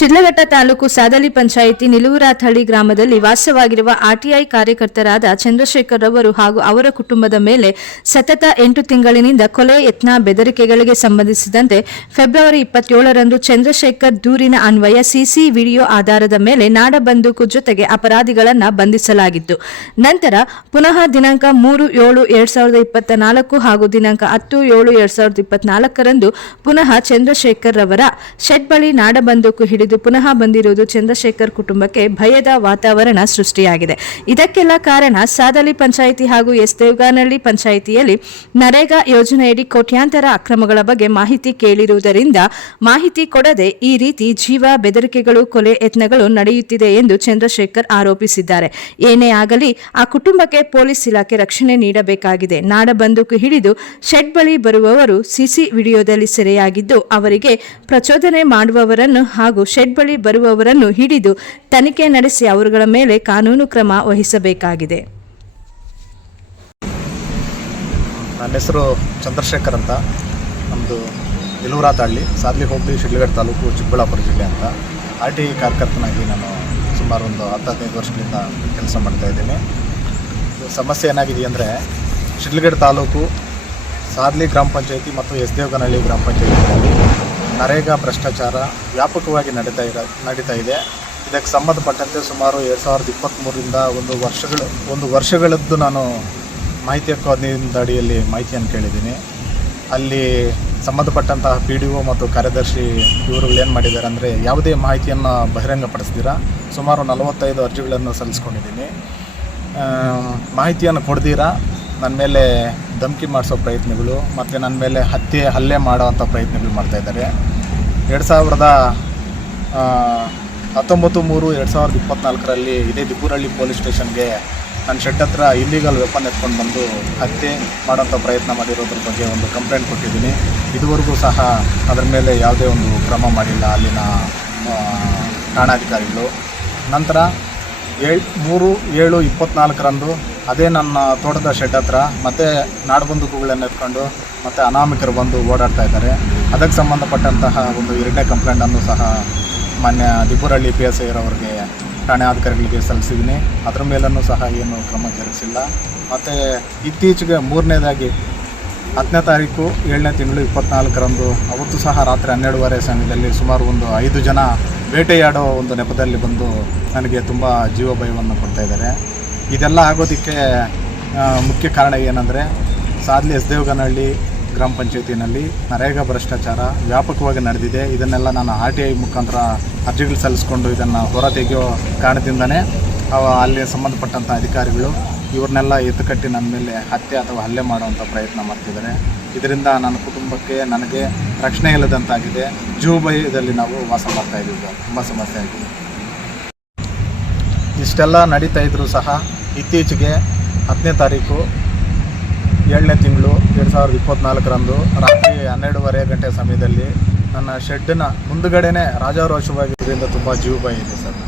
ಶಿಡ್ಲಘಟ್ಟ ತಾಲೂಕು ಸಾದಲಿ ಪಂಚಾಯಿತಿ ನಿಲುವರಾಥಳ್ಳಿ ಗ್ರಾಮದಲ್ಲಿ ವಾಸವಾಗಿರುವ ಆರ್ಟಿಐ ಕಾರ್ಯಕರ್ತರಾದ ಚಂದ್ರಶೇಖರ್ ಅವರು ಹಾಗೂ ಅವರ ಕುಟುಂಬದ ಮೇಲೆ ಸತತ ಎಂಟು ತಿಂಗಳಿನಿಂದ ಕೊಲೆ, ಯತ್ನ, ಬೆದರಿಕೆಗಳಿಗೆ ಸಂಬಂಧಿಸಿದಂತೆ ಫೆಬ್ರವರಿ ಇಪ್ಪತ್ತೇಳರಂದು ಚಂದ್ರಶೇಖರ್ ದೂರಿನ ಅನ್ವಯ ಸಿಸಿ ವಿಡಿಯೋ ಆಧಾರದ ಮೇಲೆ ನಾಡಬಂದೂಕು ಜೊತೆಗೆ ಅಪರಾಧಿಗಳನ್ನು ಬಂಧಿಸಲಾಗಿತ್ತು. ನಂತರ ಪುನಃ ದಿನಾಂಕ ಮೂರು ಏಳು ಎರಡ್ ಸಾವಿರದ ಇಪ್ಪತ್ತ ನಾಲ್ಕು ಹಾಗೂ ದಿನಾಂಕ ಹತ್ತು ಏಳು ಎರಡ್ ಸಾವಿರದ ಇಪ್ಪತ್ನಾಲ್ಕರಂದು ಪುನಃ ಚಂದ್ರಶೇಖರ್ ರವರ ಶೆಡ್ ಬಳಿ ನಾಡಬಂದೂಕು ಹಿಡಿದು ಪುನಃ ಬಂದಿರುವುದು ಚಂದ್ರಶೇಖರ್ ಕುಟುಂಬಕ್ಕೆ ಭಯದ ವಾತಾವರಣ ಸೃಷ್ಟಿಯಾಗಿದೆ. ಇದಕ್ಕೆಲ್ಲ ಕಾರಣ ಸಾದಲಿ ಪಂಚಾಯಿತಿ ಹಾಗೂ ಎಸ್ ದೇವಗಾನಹಳ್ಳಿ ಪಂಚಾಯಿತಿಯಲ್ಲಿ ನರೇಗಾ ಯೋಜನೆಯಡಿ ಕೋಟ್ಯಾಂತರ ಅಕ್ರಮಗಳ ಬಗ್ಗೆ ಮಾಹಿತಿ ಕೇಳಿರುವುದರಿಂದ ಮಾಹಿತಿ ಕೊಡದೆ ಈ ರೀತಿ ಜೀವ ಬೆದರಿಕೆಗಳು, ಕೊಲೆ ಯತ್ನಗಳು ನಡೆಯುತ್ತಿದೆ ಎಂದು ಚಂದ್ರಶೇಖರ್ ಆರೋಪಿಸಿದ್ದಾರೆ. ಏನೇ ಆಗಲಿ, ಆ ಕುಟುಂಬಕ್ಕೆ ಪೊಲೀಸ್ ಇಲಾಖೆ ರಕ್ಷಣೆ ನೀಡಬೇಕಾಗಿದೆ. ನಾಡ ಬಂದೂಕು ಹಿಡಿದು ಶೆಡ್ ಬಳಿ ಬರುವವರು ಸಿಸಿ ವಿಡಿಯೋದಲ್ಲಿ ಸೆರೆಯಾಗಿದ್ದು, ಅವರಿಗೆ ಪ್ರಚೋದನೆ ಮಾಡುವವರನ್ನು ಹಾಗೂ ಶೆಡ್ ಬಳಿ ಬರುವವರನ್ನು ಹಿಡಿದು ತನಿಖೆ ನಡೆಸಿ ಅವರುಗಳ ಮೇಲೆ ಕಾನೂನು ಕ್ರಮ ವಹಿಸಬೇಕಾಗಿದೆ. ನನ್ನ ಹೆಸರು ಚಂದ್ರಶೇಖರ್ ಅಂತ. ನಮ್ಮದು ನಿಲೂರಾತಹಳ್ಳಿ ಸಾದ್ಲಿ ಹೋಬಳಿ ಶಿಡ್ಲಘಟ್ಟ ತಾಲೂಕು, ಚಿಕ್ಕಬಳ್ಳಾಪುರ ಜಿಲ್ಲೆ ಅಂತ. ಆರ್ ಟಿ ಕಾರ್ಯಕರ್ತನಾಗಿ ನಾನು ಸುಮಾರು ಒಂದು ಹತ್ತು, ಹದಿನೈದು ವರ್ಷಗಳಿಂದ ಕೆಲಸ ಮಾಡ್ತಾ ಇದ್ದೀನಿ. ಸಮಸ್ಯೆ ಏನಾಗಿದೆ ಅಂದರೆ, ಶಿಡ್ಲಘಟ್ಟ ತಾಲೂಕು, ಸಾದ್ಲಿ ಗ್ರಾಮ ಪಂಚಾಯಿತಿ ಮತ್ತು ಎಸ್ ದೇವಗನಹಳ್ಳಿ ಗ್ರಾಮ ಪಂಚಾಯಿತಿಯಲ್ಲಿ ನರೇಗಾ ಭ್ರಷ್ಟಾಚಾರ ವ್ಯಾಪಕವಾಗಿ ನಡೀತಾ ಇರ, ನಡೀತಾ ಇದೆ. ಇದಕ್ಕೆ ಸಂಬಂಧಪಟ್ಟಂತೆ ಸುಮಾರು ಎರಡು ಸಾವಿರದ ಇಪ್ಪತ್ತ್ಮೂರರಿಂದ ಒಂದು ವರ್ಷಗಳು, ಒಂದು ವರ್ಷಗಳದ್ದು ನಾನು ಮಾಹಿತಿ ಹಕ್ಕು ಹದಿನೈದು ಅಡಿಯಲ್ಲಿ ಮಾಹಿತಿಯನ್ನು ಕೇಳಿದ್ದೀನಿ. ಅಲ್ಲಿ ಸಂಬಂಧಪಟ್ಟಂತಹ ಪಿ ಡಿ ಒ ಮತ್ತು ಕಾರ್ಯದರ್ಶಿ ಇವರುಗಳು ಏನು ಮಾಡಿದ್ದಾರೆ ಅಂದರೆ ಯಾವುದೇ ಮಾಹಿತಿಯನ್ನು ಬಹಿರಂಗಪಡಿಸ್ದಿರಾ ಸುಮಾರು ನಲವತ್ತೈದು ಅರ್ಜಿಗಳನ್ನು ಸಲ್ಲಿಸ್ಕೊಂಡಿದ್ದೀನಿ. ಮಾಹಿತಿಯನ್ನು ಕೊಡ್ದಿರಾ ನನ್ನ ಮೇಲೆ ಧಮಕಿ ಮಾಡಿಸೋ ಪ್ರಯತ್ನಗಳು ಮತ್ತು ನನ್ನ ಮೇಲೆ ಹತ್ಯೆ, ಹಲ್ಲೆ ಮಾಡೋವಂಥ ಪ್ರಯತ್ನಗಳು ಮಾಡ್ತಾಯಿದ್ದಾರೆ ಎರಡು ಸಾವಿರದ ಹತ್ತೊಂಬತ್ತು ಮೂರು ಎರಡು ಸಾವಿರದ ಇಪ್ಪತ್ತ್ನಾಲ್ಕರಲ್ಲಿ ಇದೇ ದಿಪುರಳ್ಳಿ ಪೊಲೀಸ್ ಸ್ಟೇಷನ್ಗೆ ನನ್ನ ಶೆಡ್ ಹತ್ರ ಇಲ್ಲಿಗಲ್ ವೆಪನ್ ಎತ್ಕೊಂಡು ಬಂದು ಹತ್ಯೆ ಮಾಡೋಂಥ ಪ್ರಯತ್ನ ಮಾಡಿರೋದ್ರ ಬಗ್ಗೆ ಒಂದು ಕಂಪ್ಲೇಂಟ್ ಕೊಟ್ಟಿದ್ದೀನಿ. ಇದುವರೆಗೂ ಸಹ ಅದರ ಮೇಲೆ ಯಾವುದೇ ಒಂದು ಕ್ರಮ ಮಾಡಿಲ್ಲ ಅಲ್ಲಿನ ಠಾಣಾಧಿಕಾರಿಗಳು. ನಂತರ ಏಳು, ಮೂರು ಏಳು ಇಪ್ಪತ್ನಾಲ್ಕರಂದು ಅದೇ ನನ್ನ ತೋಟದ ಶೆಡ್ ಹತ್ರ ಮತ್ತೆ ನಾಡಬಂದೂಕುಗಳನ್ನು ಎತ್ಕೊಂಡು ಮತ್ತು ಅನಾಮಿಕರು ಬಂದು ಓಡಾಡ್ತಾ ಇದ್ದಾರೆ. ಅದಕ್ಕೆ ಸಂಬಂಧಪಟ್ಟಂತಹ ಒಂದು ಎರಡನೇ ಕಂಪ್ಲೇಂಟನ್ನು ಸಹ ಮಾನ್ಯ ದಿಪುರಹಳ್ಳಿ ಪಿ ಎಸ್ ಐರವರಿಗೆ ಠಾಣಾಧಿಕಾರಿಗಳಿಗೆ ಸಲ್ಲಿಸಿದ್ದೀನಿ. ಅದರ ಮೇಲೂ ಸಹ ಏನು ಕ್ರಮ ಜರುಗಿಸಿಲ್ಲ. ಮತ್ತು ಇತ್ತೀಚೆಗೆ ಮೂರನೇದಾಗಿ ಹತ್ತನೇ ತಾರೀಕು ಏಳನೇ ತಿಂಗಳು ಇಪ್ಪತ್ನಾಲ್ಕರಂದು ಅವತ್ತು ಸಹ ರಾತ್ರಿ ಹನ್ನೆರಡುವರೆ ಸಮಯದಲ್ಲಿ ಸುಮಾರು ಒಂದು ಐದು ಜನ ಬೇಟೆಯಾಡೋ ಒಂದು ನೆಪದಲ್ಲಿ ಬಂದು ನನಗೆ ತುಂಬ ಜೀವ ಭಯವನ್ನು ಕೊಡ್ತಾ ಇದ್ದಾರೆ. ಇದೆಲ್ಲ ಆಗೋದಕ್ಕೆ ಮುಖ್ಯ ಕಾರಣ ಏನಂದರೆ, ಸಾದ್ಲಿ ಎಸ್ ದೇವಗನಹಳ್ಳಿ ಗ್ರಾಮ ಪಂಚಾಯತಿನಲ್ಲಿ ನರೇಗಾ ಭ್ರಷ್ಟಾಚಾರ ವ್ಯಾಪಕವಾಗಿ ನಡೆದಿದೆ. ಇದನ್ನೆಲ್ಲ ನಾನು ಆರ್ ಟಿ ಐ ಮುಖಾಂತರ ಅರ್ಜಿಗಳು ಸಲ್ಲಿಸ್ಕೊಂಡು ಇದನ್ನು ಹೊರ ತೆಗೆಯೋ ಕಾರಣದಿಂದನೇ ಅಲ್ಲಿ ಸಂಬಂಧಪಟ್ಟಂಥ ಅಧಿಕಾರಿಗಳು ಇವ್ರನ್ನೆಲ್ಲ ಎತ್ತುಕಟ್ಟಿ ನನ್ನ ಮೇಲೆ ಹತ್ಯೆ ಅಥವಾ ಹಲ್ಲೆ ಮಾಡುವಂಥ ಪ್ರಯತ್ನ ಮಾಡ್ತಿದ್ದಾರೆ. ಇದರಿಂದ ನನ್ನ ಕುಟುಂಬಕ್ಕೆ ನನಗೆ ರಕ್ಷಣೆ ಇಲ್ಲದಂತಾಗಿದೆ. ಜೂಬೈದಲ್ಲಿ ನಾವು ವಾಸ ಮಾಡ್ತಾ ಇದ್ದೀವಿ. ತುಂಬ ಸಮಸ್ಯೆ ಆಗಿದೆ. ಇಷ್ಟೆಲ್ಲ ನಡೀತಾ ಇದ್ದರೂ ಸಹ ಇತ್ತೀಚೆಗೆ ಹತ್ತನೇ ತಾರೀಕು ಏಳನೇ ತಿಂಗಳು ಎರಡು ಸಾವಿರದ ಇಪ್ಪತ್ತ್ನಾಲ್ಕರಂದು ರಾತ್ರಿ ಹನ್ನೆರಡೂವರೆ ಗಂಟೆ ಸಮಯದಲ್ಲಿ ನನ್ನ ಶೆಡ್ಡಿನ ಮುಂದುಗಡೆನೇ ರಾಜಾರೋಷವಾಗಿದ್ದರಿಂದ ತುಂಬ ಜೀವ ಭಯ ಇದೆ ಸರ್.